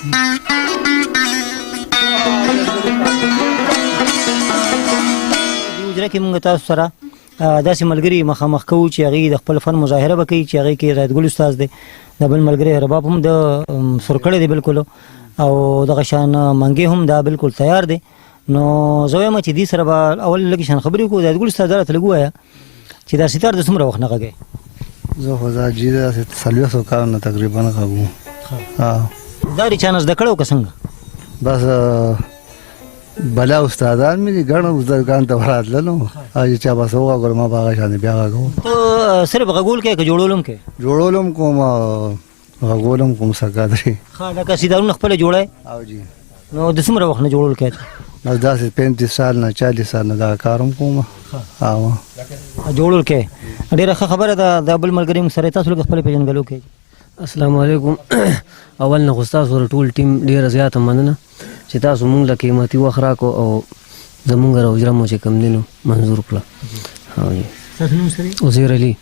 حجره کې موږ تاسو سره داسې ملګري مخامخ کوو چې هغوی د خپل فن مظاهره به کوي چې هغې کې رایتګل استاد دی د بل ملګری رباب هم د سر کړی دی بالکل او دغه شان منګې هم دا بالکل تیار دی نو زه وایم چې دې سره به اول لږ شان خبرې وکړو رایتګل استاد راته لږ ووایه چې دا ستار د څومره وخت نه غږی زه خو دا جي داسې 40 کالونه تقریبا غږو دا د چا نه زده کړی و که څنګه بس بلا استادان مې دي ګڼ بزرګان ته وراتللو او چې چا بس وغږول ما به هغه شانې بیا غږوم ته صرف غږول کوې که جوړول هم کوې جوړول هم کوم غږول هم کوم سکه درې ښه لکه سیتارونه خپله جوړی او جي نو د څومره وخت نه جوړول کوې ته بس داسې 35 سال نه 40 سال نه دغه کار هم کوم جوړول کوې ډېره ښه خبره ده دا بل ملګري موږ سره تاسو لږ خپله پېژنګلو کوې السلام علیکم اول نه خو ستاسو ټول ټیم ډېره زیاته مننه چې تاسو مونږ له قیمتي وخت راکړو او زمونږ روجره مو چې کوم دی نو منظور کړه ستاسو نوم څه دی عزیر علي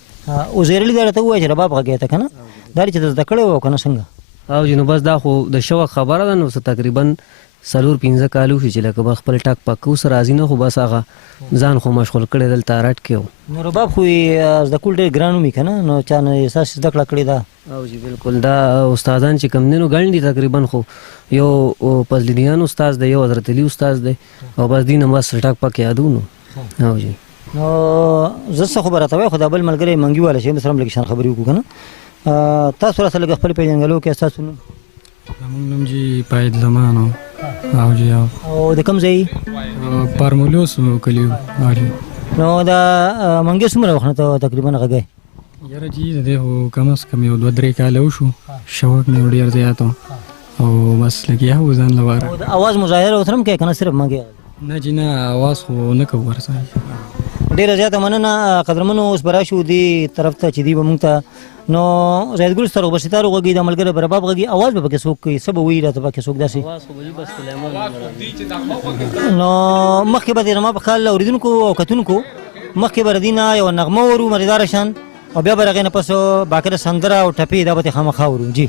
عزیر علي دا راته ووایه چې رباب غږی ته که نه دا چې ته زده کړی وه او که نه څنګه او جی نو بس دا خو د شوق خبره ده نو تقریبا 4-5 کالو شي چې لکه به خپل ټک پک اوس راځي نه خو بس هغه ځان خو مشغول کړی دلته رټ کې نو رباب خو یې زده کول ډېر ګران وي که نه نو چا نه یې ستاسې زده کړه کړې ده او جی بالکل دا استادان چې کوم دی نو ګڼ دي تقریبا خو یو فضلدیان استاد دی یو حضرت علي استاد دی او بس دې نه بس ټک پک یادو نو او جی نو زه څه خو به راته وایې خو دا بل ملګری منګي والا چې سره هم لږ شان خبرې وکړو که نه تاسو راته لږ خپل پېژنګلو کې ستاسو نوم زموږ نوم جي پاید لمانو او جی او د کوم ځای پارمولوس کلیو نو دا منګي څومره وخت نه ته تقریبا غږی یاره جي د دې خو کم از کم یو 2-3 کاله وشو شوق مې ډېر زیات او بس لګیا وو ځان لپاره د اواز مظاهره ورسره هم کوې که نه صرف منګي نه جي نه اواز خو نه کوو ورسره ډېره زیاته مننه قدرمنو اوس به راشو دې طرف ته چې دوی به موږ ته نو رایتګل سره به ستارو غږي دا ملګری به رباب غږي اواز به پکې څوک کوي څه به وایي راته پکې څوک داسې نو مخکې به د رما په خیال اورېدونکو او کتونکو مخکې به د دې نه یوه نغمه ورو مزېداره شان او بیا به د هغې نه پس باقاعده سندره او ټپې دا به ترې خامخا ورو جي